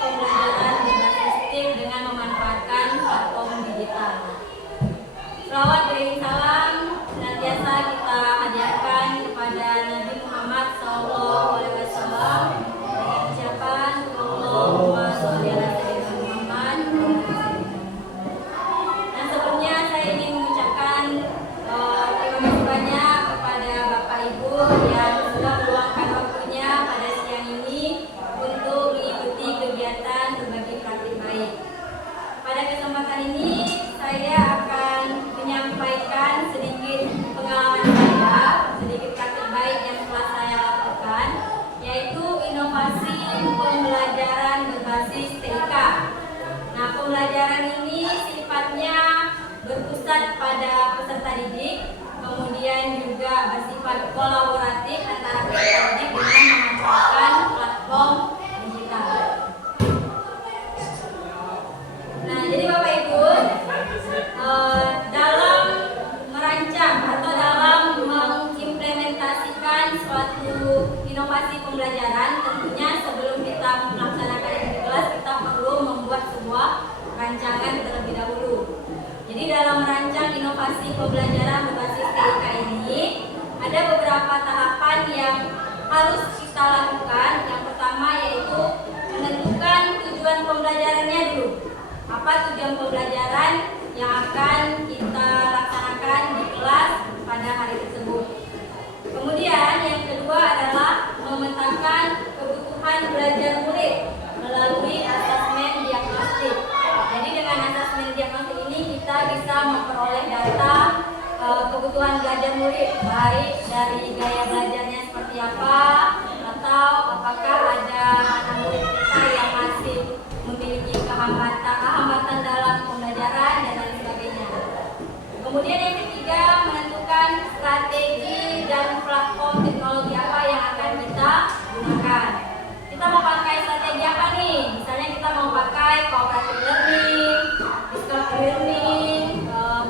pembelajaran berbasis TIK dengan memanfaatkan platform digital. Selawat beriring salam senantiasa kita hadiahkan kepada Nabi Muhammad SAW dengan ucapan Allahumma sholli ala sayyidina Muhammad. Dan sebelumnya saya ingin mengucapkan terima kasih banyak kepada Bapak Ibu yang sudah meluangkan waktunya pada siang ini untuk mengikuti kegiatan berbagi praktik baik. Pada kesempatan ini saya akan menyampaikan sedikit pengalaman saya, sedikit praktik baik yang telah saya lakukan, yaitu inovasi pembelajaran berbasis TIK. Nah, pembelajaran ini sifatnya berpusat pada peserta didik, kemudian juga bersifat kolaboratif antara peserta didik dengan memanfaatkan platform digital. Nah, jadi Bapak Ibu, dalam merancang atau dalam mengimplementasikan suatu inovasi pembelajaran, tentunya sebelum kita melaksanakan itu di kelas, kita perlu membuat sebuah rancangan terlebih dahulu. Jadi dalam merancang inovasi pembelajaran berbasis TIK ini, ada beberapa tahapan yang harus kita lakukan. Yang pertama yaitu menentukan tujuan pembelajarannya dulu. Apa tujuan pembelajaran yang akan kita laksanakan di kelas pada hari tersebut. Kemudian yang kedua adalah memetakan kebutuhan belajar murid melalui asesmen diagnostik. Jadi dengan asesmen diagnostik ini kita bisa memperoleh data kebutuhan belajar murid, baik dari gaya belajarnya seperti apa, atau apakah ada anak murid kita yang masih memiliki hambatan dalam pembelajaran dan lain sebagainya. Kemudian yang ketiga, menentukan strategi dan platform teknologi apa yang akan kita gunakan. Kita mau pakai strategi apa nih? Misalnya kita mau pakai cooperative learning, discovery learning,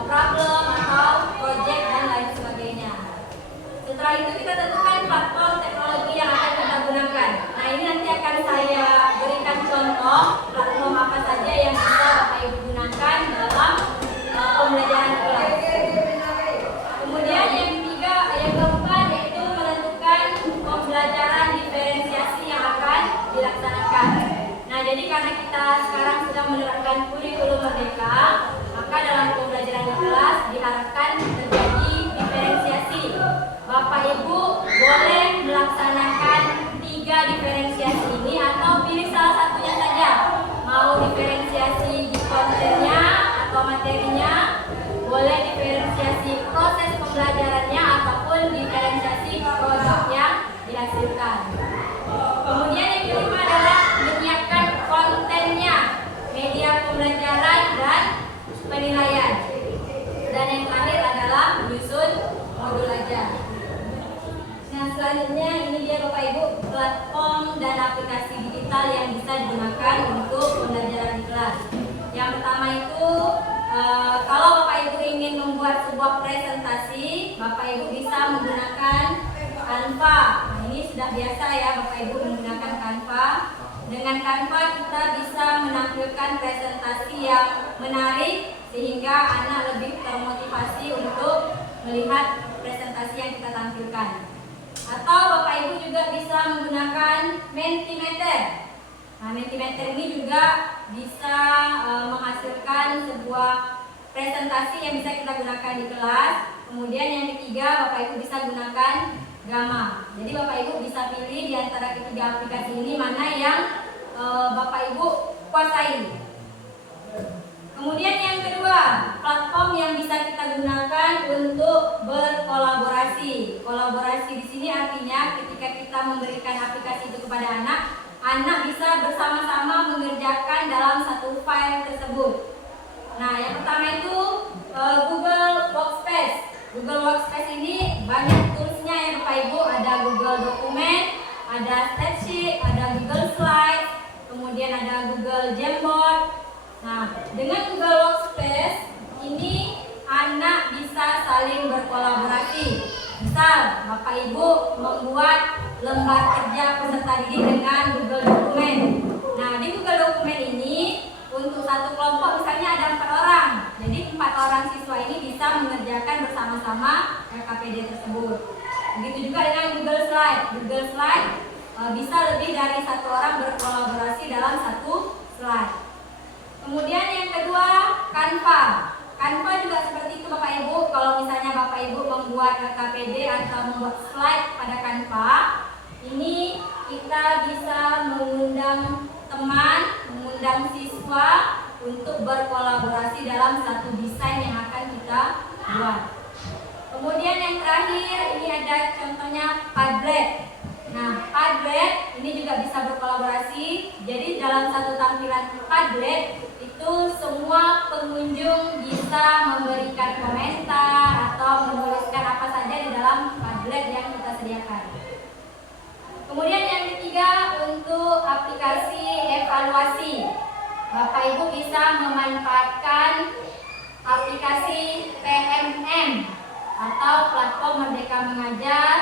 problem atau project dan lain sebagainya. Setelah itu kita tentukan platform teknologi yang akan kita gunakan. Nah, ini nanti akan saya berikan contoh platform apa saja yang bisa Bapak Ibu gunakan dalam pembelajaran kelas. Kemudian yang ketiga, yang keempat yaitu menentukan pembelajaran diferensiasi yang akan dilaksanakan. Nah, jadi karena kita sekarang sedang menerapkan kurikulum merdeka, maka dalam pembelajaran di kelas diharapkan terjadi diferensiasi. Bapak Ibu boleh melaksanakan 3 diferensiasi ini atau pilih salah satunya saja. Mau diferensiasi di kontennya atau materinya, boleh diferensiasi proses pembelajarannya ataupun diferensiasi produk yang dihasilkan. Kemudian yang kelima adalah menyiapkan kontennya, media pembelajaran dan penilaian. Dan yang terakhir adalah menyusun modul ajar. Nah, selanjutnya ini dia Bapak Ibu platform dan aplikasi digital yang bisa digunakan untuk pembelajaran di kelas. Yang pertama itu kalau Bapak Ibu ingin membuat sebuah presentasi, Bapak Ibu bisa menggunakan Canva. Nah, ini sudah biasa ya Bapak Ibu menggunakan Canva. Dengan Canva kita bisa menampilkan presentasi yang menarik sehingga anak lebih termotivasi untuk melihat presentasi yang kita tampilkan. Atau Bapak Ibu juga bisa menggunakan Mentimeter. Nah, Mentimeter ini juga bisa menghasilkan sebuah presentasi yang bisa kita gunakan di kelas. Kemudian yang ketiga, Bapak Ibu bisa gunakan Gamma. Jadi Bapak Ibu bisa pilih di antara ketiga aplikasi ini mana yang Bapak Ibu kuasai. Kemudian yang kedua, platform yang bisa kita gunakan untuk berkolaborasi. Kolaborasi di sini artinya ketika kita memberikan aplikasi itu kepada anak bisa bersama-sama mengerjakan dalam satu file tersebut. Nah, yang pertama itu Google Workspace. Google Workspace ini banyak toolsnya ya Bapak Ibu. Ada Google Dokumen, ada Spreadsheet, ada Google Slides, kemudian ada Google Jamboard. Nah, dengan Google Workspace ini anak bisa saling berkolaborasi. Misal, Bapak Ibu membuat lembar kerja peserta didik dengan Google Dokumen. Nah, di Google 4 orang siswa ini bisa mengerjakan bersama-sama LKPD tersebut. Begitu juga dengan Google Slide. Google Slide bisa lebih dari 1 orang berkolaborasi dalam satu slide. Kemudian yang kedua, Canva. Canva juga seperti itu Bapak Ibu. Kalau misalnya Bapak Ibu membuat LKPD atau membuat slide pada Canva, ini kita bisa mengundang teman, mengundang siswa untuk berkolaborasi dalam satu desain yang akan kita buat. Kemudian yang terakhir, ini ada contohnya Padlet. Nah, Padlet ini juga bisa berkolaborasi. Jadi dalam satu tampilan Padlet itu semua pengunjung bisa memberikan komentar atau menuliskan apa saja di dalam Padlet yang kita sediakan. Kemudian yang ketiga, untuk aplikasi evaluasi. Bapak Ibu bisa memanfaatkan aplikasi PMM atau platform Merdeka Mengajar.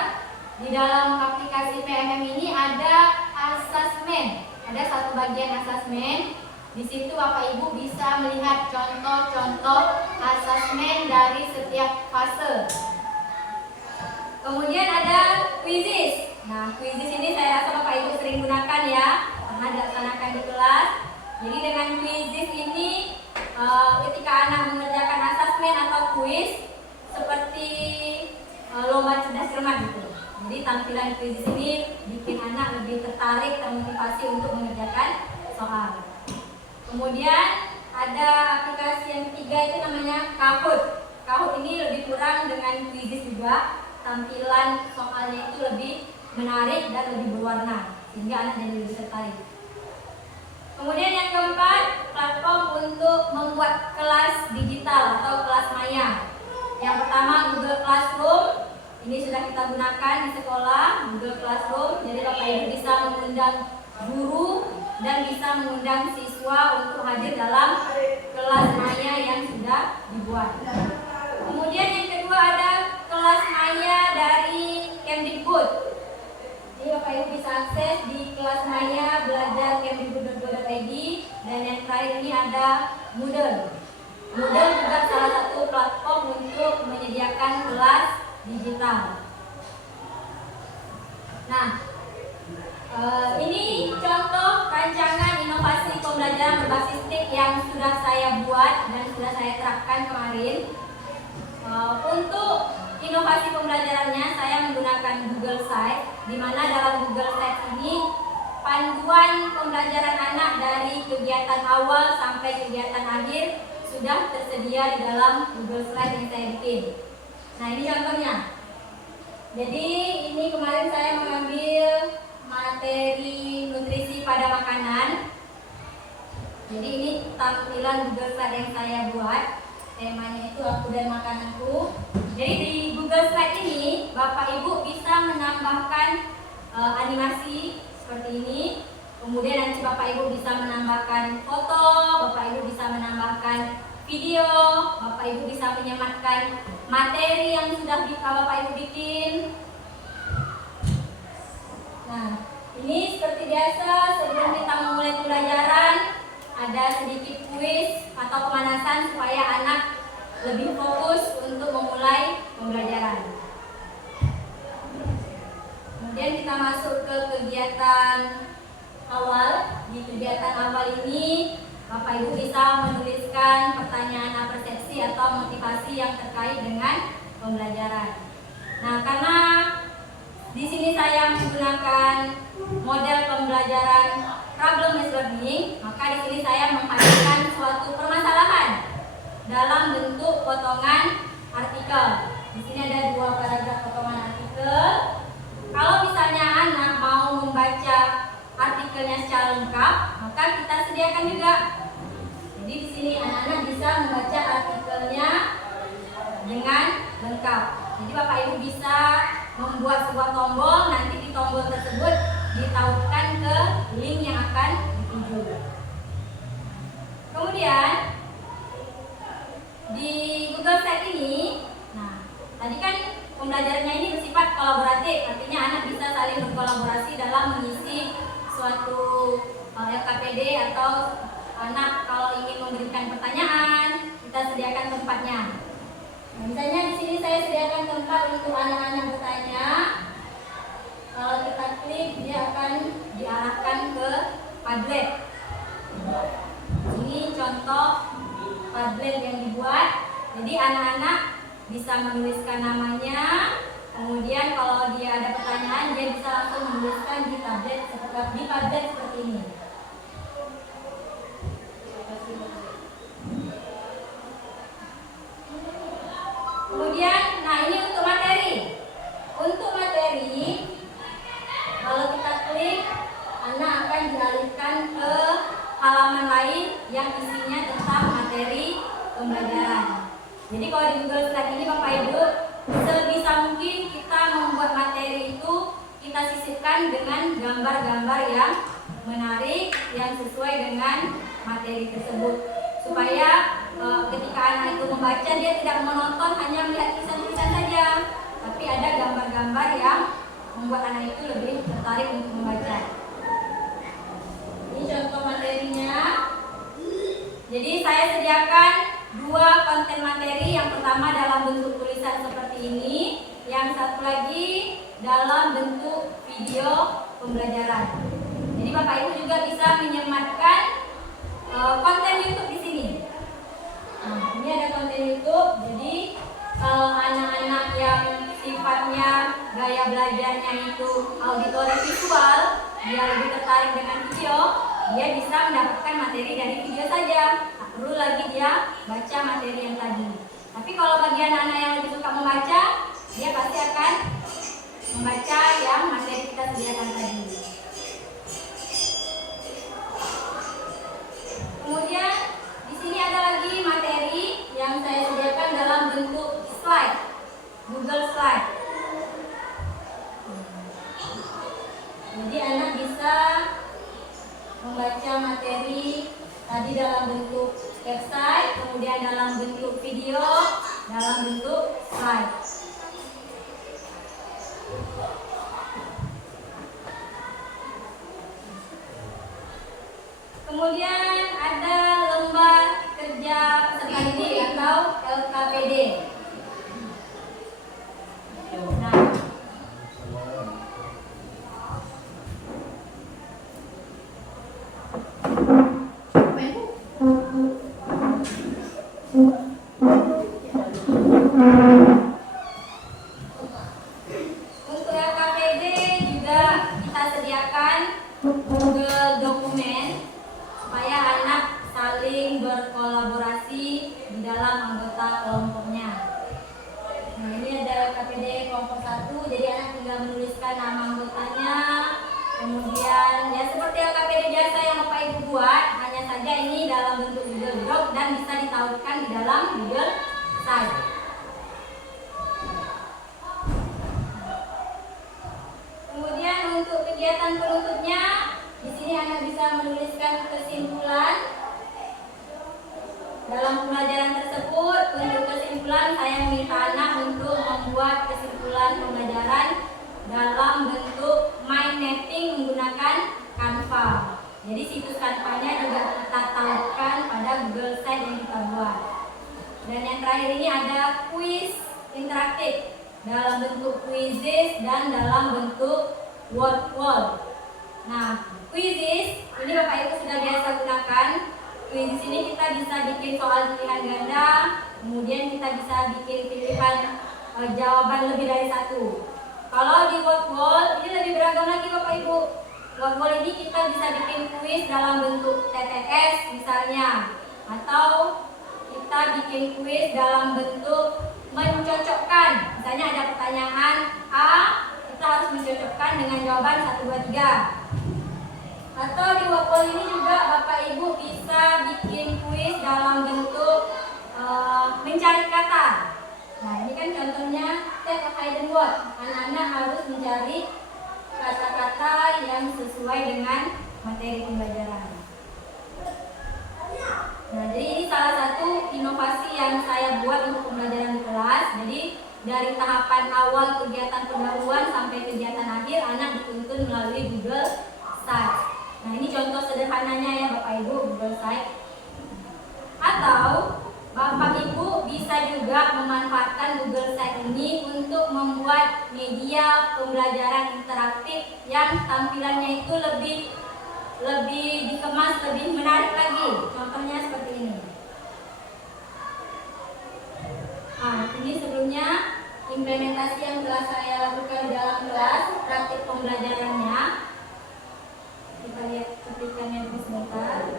Di dalam aplikasi PMM ini ada asesmen, ada satu bagian asesmen. Di situ Bapak Ibu bisa melihat contoh-contoh asesmen dari setiap fase. Kemudian ada quizzes. Nah, quizzes ini saya rasa Bapak Ibu sering gunakan ya, karena dilaksanakan di kelas. Jadi dengan quizzes ini, ketika anak mengerjakan asesmen atau quiz seperti lomba cerdas cermat gitu. Jadi tampilan quizzes ini bikin anak lebih tertarik, termotivasi untuk mengerjakan soal. Kemudian ada aplikasi yang ketiga, itu namanya Kahoot. Kahoot ini lebih kurang dengan quizzes juga. Tampilan soalnya itu lebih menarik dan lebih berwarna, sehingga anak jadi lebih tertarik. Kemudian yang keempat, platform untuk membuat kelas digital atau kelas maya. Yang pertama, Google Classroom. Ini sudah kita gunakan di sekolah, Google Classroom. Jadi Bapak Ibu bisa mengundang guru dan bisa mengundang siswa untuk hadir dalam kelas maya yang sudah dibuat. Kemudian yang kedua ada kelas maya dari Kemdikbud. Jadi Bapak Ibu bisa akses di kelas maya belajar kemdikbud.go.id. Dan yang terakhir ini ada Moodle. Moodle juga salah satu platform untuk menyediakan kelas digital. Nah, ini contoh rancangan inovasi pembelajaran berbasis TIK yang sudah saya buat dan sudah saya terapkan kemarin. Untuk inovasi pembelajarannya saya menggunakan Google Sites, di mana dalam Google Sites ini panduan pembelajaran anak dari kegiatan awal sampai kegiatan akhir sudah tersedia di dalam Google Slide yang saya bikin. Nah, ini contohnya. Jadi ini kemarin saya mengambil materi nutrisi pada makanan. Jadi ini tampilan Google Slide yang saya buat. Temanya itu aku dan makananku. Jadi di Google Slide ini Bapak Ibu bisa menambahkan animasi seperti ini. Kemudian nanti Bapak Ibu bisa menambahkan foto, Bapak Ibu bisa menambahkan video, Bapak Ibu bisa menyematkan materi yang sudah Bapak Ibu bikin. Nah, ini seperti biasa sebelum kita memulai pembelajaran ada sedikit kuis atau pemanasan supaya anak lebih fokus untuk memulai pembelajaran. Kemudian kita masuk ke kegiatan awal. Di kegiatan awal ini Bapak Ibu bisa menuliskan pertanyaan persepsi atau motivasi yang terkait dengan pembelajaran. Nah, karena di sini saya menggunakan model pembelajaran problem-based learning, maka di sini saya menghadirkan suatu permasalahan dalam bentuk potongan artikel. Di sini ada 2 paragraf potongan artikel. Kalau misalnya anak mau membaca artikelnya secara lengkap, maka kita sediakan juga. Jadi di sini anak-anak bisa membaca artikelnya dengan lengkap. Jadi Bapak Ibu bisa membuat sebuah tombol, nanti di tombol tersebut ditautkan ke link yang akan dituju. Kemudian di Google Slide ini, nah tadi kan pembelajarannya ini bersifat kolaboratif, artinya anak bisa saling berkolaborasi dalam mengisi suatu LKPD, atau anak kalau ingin memberikan pertanyaan itu kita sediakan tempatnya. Nah, misalnya di sini saya sediakan tempat untuk anak-anak bertanya. Kalau kita klik, dia akan diarahkan ke Padlet. Ini contoh Padlet yang dibuat. Jadi anak-anak bisa menuliskan namanya. Kemudian kalau dia ada pertanyaan, dia bisa langsung menuliskan di Padlet seperti ini. Kemudian, nah ini untuk materi. Untuk materi, kalau kita klik, anak akan dialihkan ke halaman lain yang isinya tentang materi pembelajaran. Jadi kalau di Google Slide ini Bapak Ibu, sebisa mungkin kita membuat materi itu kita sisipkan dengan gambar-gambar yang menarik, yang sesuai dengan materi tersebut, supaya ketika anak itu membaca, dia tidak menonton hanya melihat tulisan-tulisan saja, tapi ada gambar-gambar yang membuat anak itu lebih tertarik untuk membaca. Ini contoh materinya. Jadi saya sediakan 2 konten materi. Yang pertama dalam bentuk tulisan seperti ini, yang satu lagi dalam bentuk video pembelajaran. Jadi Bapak Ibu juga bisa menyematkan konten YouTube di sini. Nah, ini ada konten YouTube. Jadi kalau anak-anak yang sifatnya gaya belajarnya itu auditori visual, dia lebih tertarik dengan video, dia bisa mendapatkan materi dari video saja. Tak perlu lagi dia baca materi yang tadi. Tapi kalau bagi anak-anak yang lebih suka membaca, dia pasti akan membaca yang materi kita sediakan tadi. Kemudian di sini ada lagi materi yang saya sediakan dalam bentuk slide, Google Slide. Jadi anak bisa membaca materi tadi dalam bentuk website, kemudian dalam bentuk video, dalam bentuk slide. Kemudian ada lembar kerja peserta didik atau LKPD. Nah, untuk LKPD juga kita sediakan Google Dokumen supaya anak saling berkolaborasi di dalam anggota kelompoknya. Nah, ini ada LKPD kelompok 1, jadi anak tinggal menuliskan nama anggotanya. Kemudian ya seperti LKPD biasa yang Bapak Ibu buat, hanya saja ini dalam bentuk Google Doc dan bisa ditautkan di dalam Google Site. Kemudian untuk kegiatan penutupnya, di sini anak bisa menuliskan kesimpulan dalam pembelajaran tersebut. Untuk kesimpulan, saya meminta anak untuk membuat kesimpulan pembelajaran dalam bentuk mind mapping menggunakan Canva. Jadi situs Canva-nya juga kita tautkan pada Google Site yang kita buat. Dan yang terakhir ini ada kuis interaktif dalam bentuk quizzes dan dalam bentuk word wall. Nah, quizzes ini Bapak Ibu sudah biasa gunakan. Quizzes ini kita bisa bikin soal pilihan ganda, kemudian kita bisa bikin pilihan jawaban lebih dari 1. Kalau di word wall ini lebih beragam lagi Bapak Ibu. Word wall ini kita bisa bikin kuis dalam bentuk TTS misalnya, atau kita bikin kuis dalam bentuk mencocokkan. Misalnya ada pertanyaan A, kita harus mencocokkan dengan jawaban 1, 2, 3. Atau di word wall ini juga Bapak Ibu bisa bikin kuis dalam bentuk mencari kata. Nah, ini kan contohnya tag of hidden word. Anak-anak harus mencari kata-kata yang sesuai dengan materi pembelajaran. Nah, jadi ini salah satu inovasi yang saya buat untuk pembelajaran di kelas. Jadi dari tahapan awal kegiatan pendahuluan sampai kegiatan akhir, anak dituntun melalui Google Site. Nah, ini contoh sederhananya ya Bapak Ibu, Google Site. Atau Bapak pembelajaran interaktif yang tampilannya itu lebih dikemas, lebih menarik lagi. Contohnya seperti ini. Nah, ini sebelumnya implementasi yang telah saya lakukan dalam kelas, praktik pembelajarannya. Kita lihat petikannya dulu sebentar.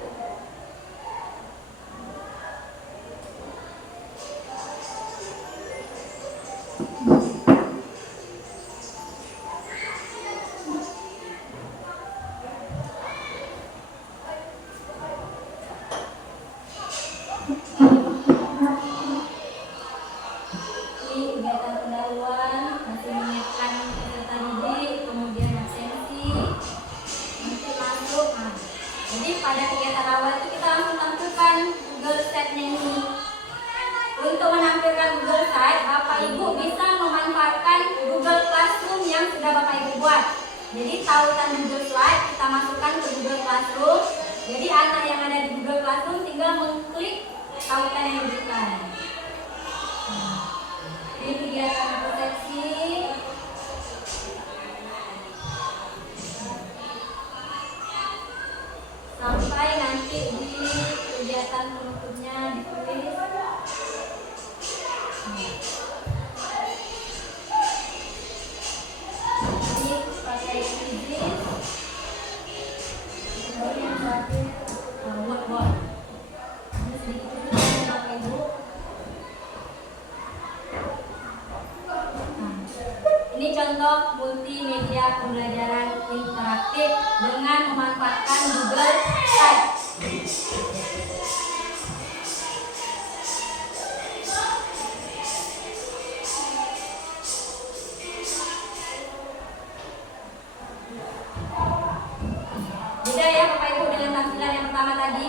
Jadi tautan Google Slide kita masukkan ke Google Classroom. Jadi anak yang ada di Google Classroom tinggal mengklik tautan yang diberikan. Ini kegiatan persepsi. Sampai nanti di kegiatan penutupnya ditulis. Ini contoh multimedia pembelajaran interaktif dengan memanfaatkan Google Slide. Beda ya Bapak Ibu dengan tampilan yang pertama tadi.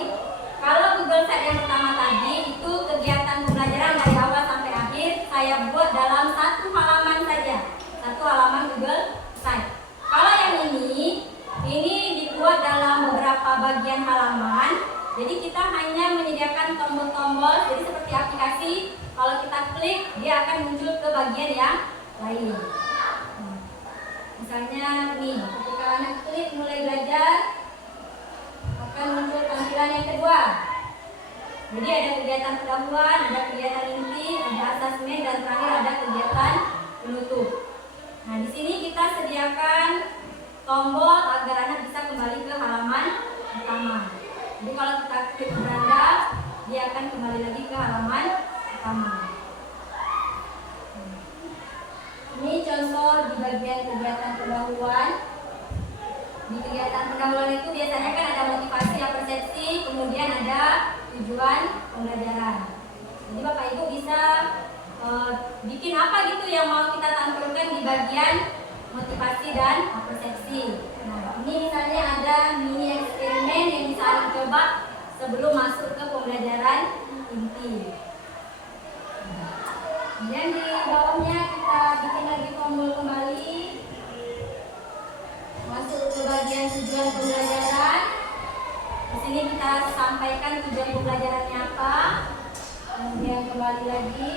Kalau Google Slide yang pertama tadi itu kegiatan pembelajaran dari awal sampai akhir saya buat dalam satu halaman saja. Satu halaman Google Slide. Kalau yang ini dibuat dalam beberapa bagian halaman. Jadi kita hanya menyediakan tombol-tombol. Jadi seperti aplikasi, kalau kita klik dia akan muncul ke bagian yang lain. Misalnya nih, ketika anak klik mulai belajar, akan muncul tampilan yang kedua. Jadi ada kegiatan pendahuluan, ada kegiatan inti, ada asesmen, dan terakhir ada kegiatan penutup. Nah, di sini kita sediakan tombol agar anak bisa kembali ke halaman pertama. Jadi kalau kita klik beranda, dia akan kembali lagi ke halaman pertama. Ini contoh di bagian kegiatan pendahuluan. Di kegiatan pendahuluan itu biasanya kan ada motivasi dan persepsi, kemudian ada tujuan pembelajaran. Jadi Bapak Ibu bisa bikin apa gitu yang mau kita tampilkan di bagian motivasi dan persepsi. Nah, ini misalnya ada mini eksperimen yang bisa Anda coba sebelum masuk ke pembelajaran inti. Kemudian di bawahnya kita bikin lagi tombol kembali, masuk ke bagian tujuan pembelajaran. Di sini kita sampaikan tujuan pembelajarannya apa. Kemudian kembali lagi.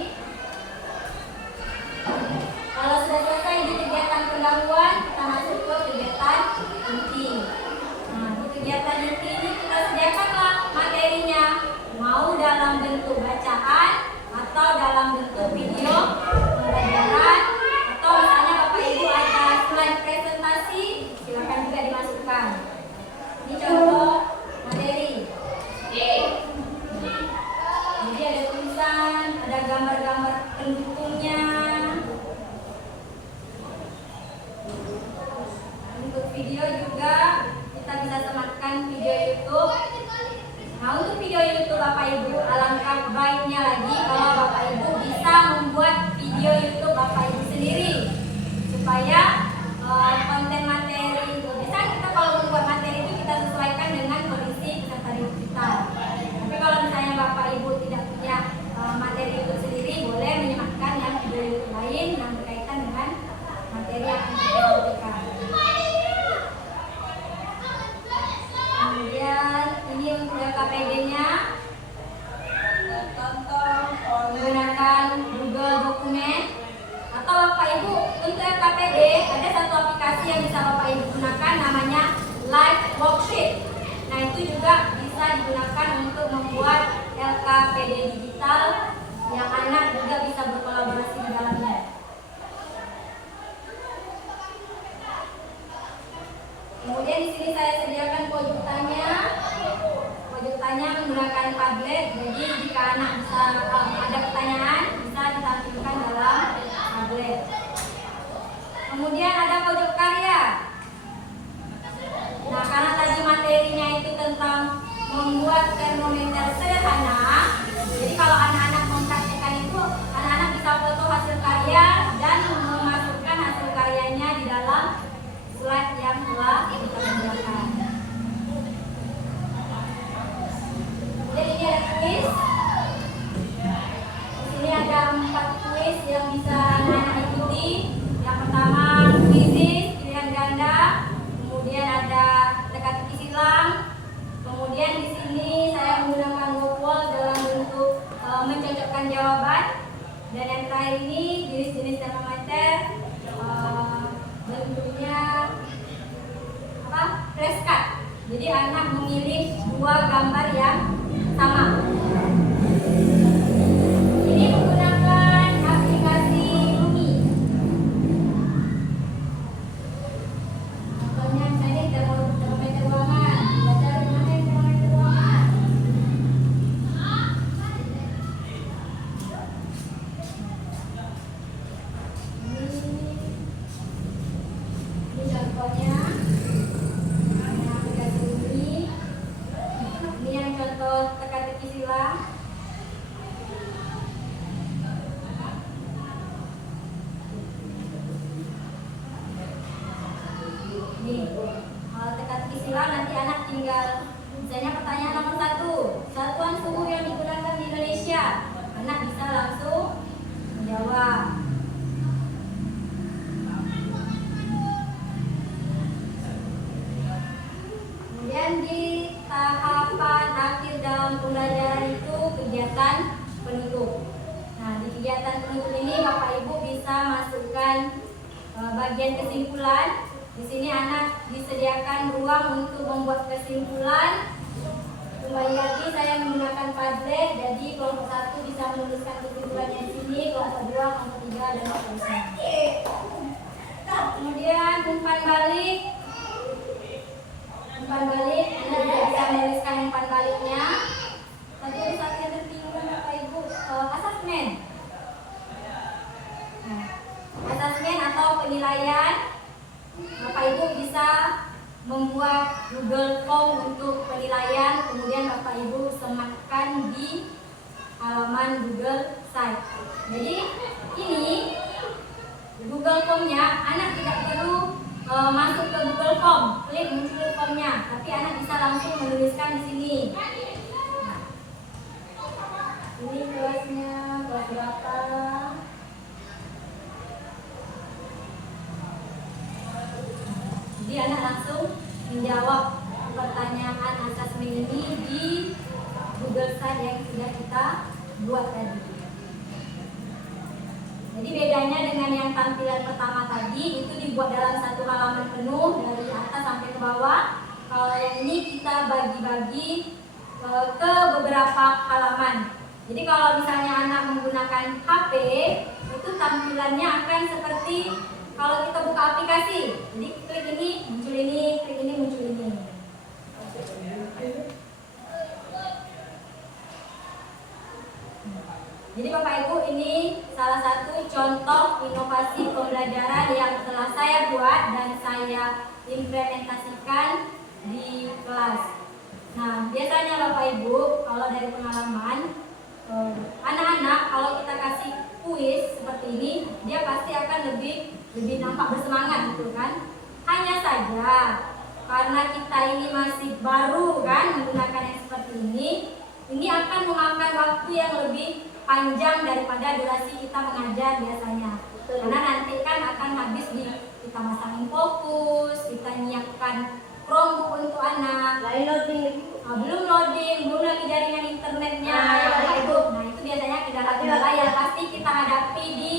Kalau sudah selesai di kegiatan pendahuluan, kita masuk ke kegiatan inti. Nah, di kegiatan inti ini kita sediakanlah materinya, mau dalam bentuk bacaan atau dalam bentuk video pembelajaran, atau misalnya Bapak Ibu ada slide presentasi, silakan juga dimasukkan. Ini contoh materi. Jadi ada tulisan, ada gambar-gambar pendukungnya. Untuk video juga kita bisa sematkan video YouTube. Nah, untuk video YouTube Bapak Ibu, alangkah baiknya lagi kalau Bapak Ibu bisa membuat video YouTube Bapak Ibu sendiri, supaya konten materi itu bisa kita kalau membuat materi itu kita sesuaikan dengan kondisi peserta didik kita. Tapi kalau misalnya Bapak Ibu tidak punya materi YouTube sendiri, boleh menyematkan yang video YouTube lain yang berkaitan dengan materi yang akan kita berikan. Kemudian ini untuk LKPD-nya, menggunakan Google Dokumen, atau Bapak Ibu untuk LKPD LKPD ada satu aplikasi yang bisa Bapak Ibu gunakan namanya Live Worksheet. Nah itu juga bisa digunakan untuk membuat LKPD digital yang anak juga bisa berkolaborasi di dalamnya. Kemudian di sini saya sediakan pojok tanya. Pojok tanya menggunakan Padlet. Jadi jika anak bisa ada pertanyaan bisa ditampilkan dalam Padlet. Kemudian ada pojok karya. Nah, karena tadi materinya itu tentang membuat termometer sederhana, jadi kalau anak-anak mempraktikkan itu, anak-anak bisa foto hasil karya dan memasukkan hasil karyanya di dalam slide yang telah kita gunakan. Kemudian ini ada kuis. Di sini ada 4 kuis yang bisa anak-anak ikuti. Yang pertama kuisis pilihan ganda, kemudian ada teka-teki silang. Kemudian di sini saya menggunakan wall dalam bentuk mencocokkan jawaban. Dan yang terakhir ini jenis-jenis termometer, bentuknya flashcard. Jadi anak memilih 2 gambar yang sama. Ini menggunakan aplikasi Lumi. Contohnya misalnya termometer ruangan. Baca di mana termometer ruangan? Ini contohnya. Aplikasi Lumi. Ini yang contoh teka-teki silang. Teka-teki silang nanti anak tinggal misalnya pertanyaan nomor 1, satuan suhu yang digunakan di Indonesia, anak bisa langsung menjawab. Kemudian di tahapan akhir dalam pembelajaran itu kegiatan penutup. Nah di kegiatan penutup ini Bapak Ibu bisa masukkan bagian kesimpulan. Di sini anak disediakan ruang untuk membuat kesimpulan. Kembali lagi saya menggunakan Padlet, jadi kelompok 1 bisa menuliskan kesimpulannya di sini, kelompok 2, kelompok 3 dan seterusnya. Kemudian umpan balik. Umpan balik, Anda juga bisa menuliskan umpan baliknya. Tadi ada satu yang tertinggal Bapak Ibu, asesmen. Nah, asesmen atau penilaian. Bapak Ibu bisa membuat Google Form untuk penilaian, kemudian Bapak Ibu sematkan di halaman Google Site. Jadi ini Google Form-nya, anak tidak perlu masuk ke Google Form, klik muncul formnya, tapi anak bisa langsung menuliskan di sini. Nah, ini kelasnya, kelas berapa? Jadi anak langsung menjawab pertanyaan asesmen ini di Google Site yang sudah kita buat tadi. Jadi bedanya dengan yang tampilan pertama tadi, itu dibuat dalam satu halaman penuh dari atas sampai ke bawah. Kalau yang ini kita bagi-bagi ke beberapa halaman. Jadi kalau misalnya anak menggunakan HP, itu tampilannya akan seperti kalau kita buka aplikasi. Jadi klik ini, muncul ini, klik ini, muncul ini. Jadi Bapak Ibu, ini salah satu contoh inovasi pembelajaran yang telah saya buat dan saya implementasikan di kelas. Nah, biasanya Bapak Ibu, kalau dari pengalaman, anak-anak kalau kita kasih kuis seperti ini, dia pasti akan lebih nampak bersemangat gitu kan. Hanya saja karena kita ini masih baru kan menggunakan yang seperti ini akan memakan waktu yang lebih panjang daripada durasi kita mengajar biasanya. Karena nanti kan akan habis kita masangin fokus, kita nyiapkan Chromebook untuk anak. Belum loading, belum lagi jaringan internetnya. Nah itu biasanya kendala-kendala yang pasti kita hadapi di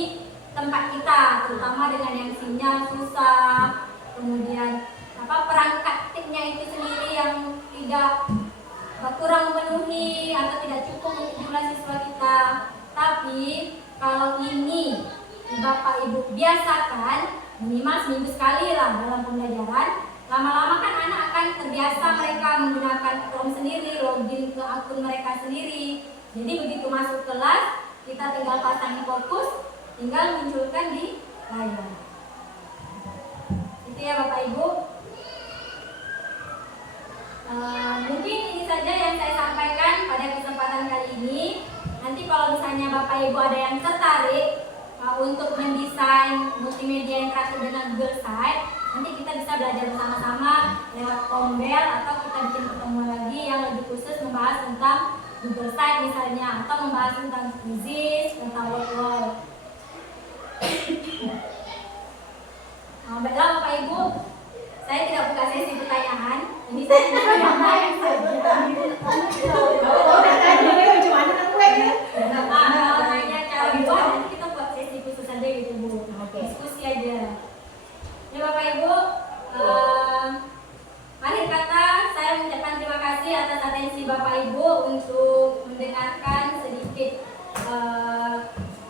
tempat kita kita, terutama dengan yang sinyal susah, kemudian perangkat tipnya itu sendiri yang tidak kurang memenuhi atau tidak cukup untuk jumlah siswa kita. Tapi kalau ini Bapak Ibu biasakan minimal seminggu sekali lah dalam pembelajaran, lama-lama kan anak akan terbiasa mereka menggunakan Chrome sendiri, login ke akun mereka sendiri. Jadi begitu masuk kelas, kita tinggal pasang fokus, tinggal munculkan di layar. Itu ya Bapak Ibu. Mungkin ini saja yang saya sampaikan pada kesempatan kali ini. Nanti kalau misalnya Bapak Ibu ada yang tertarik untuk mendesain multimedia interaktif dengan Google Site, nanti kita bisa belajar bersama-sama lewat Tombel, atau kita bikin pertemuan lagi yang lebih khusus membahas tentang Google Site misalnya, atau membahas tentang Quizzes, tentang Word. Baiklah Bapak Ibu, saya tidak buka sesi pertanyaan. Ini saya menyampaikan saja. Kalau nanya cara buat, nanti kita buat sesi khusus aja gitu Bu. Diskusi aja. Ya Bapak Ibu, akhir kata saya mengucapkan terima kasih atas atensi Bapak Ibu untuk mendengarkan sedikit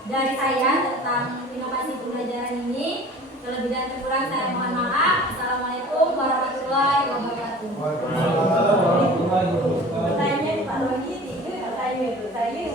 dari saya tentang inovasi pembelajaran ini. Terlebih dan terkurang saya mohon maaf. Assalamualaikum warahmatullahi wabarakatuh. Pertanyaan Pak Roni, 3 pertanyaan itu saya.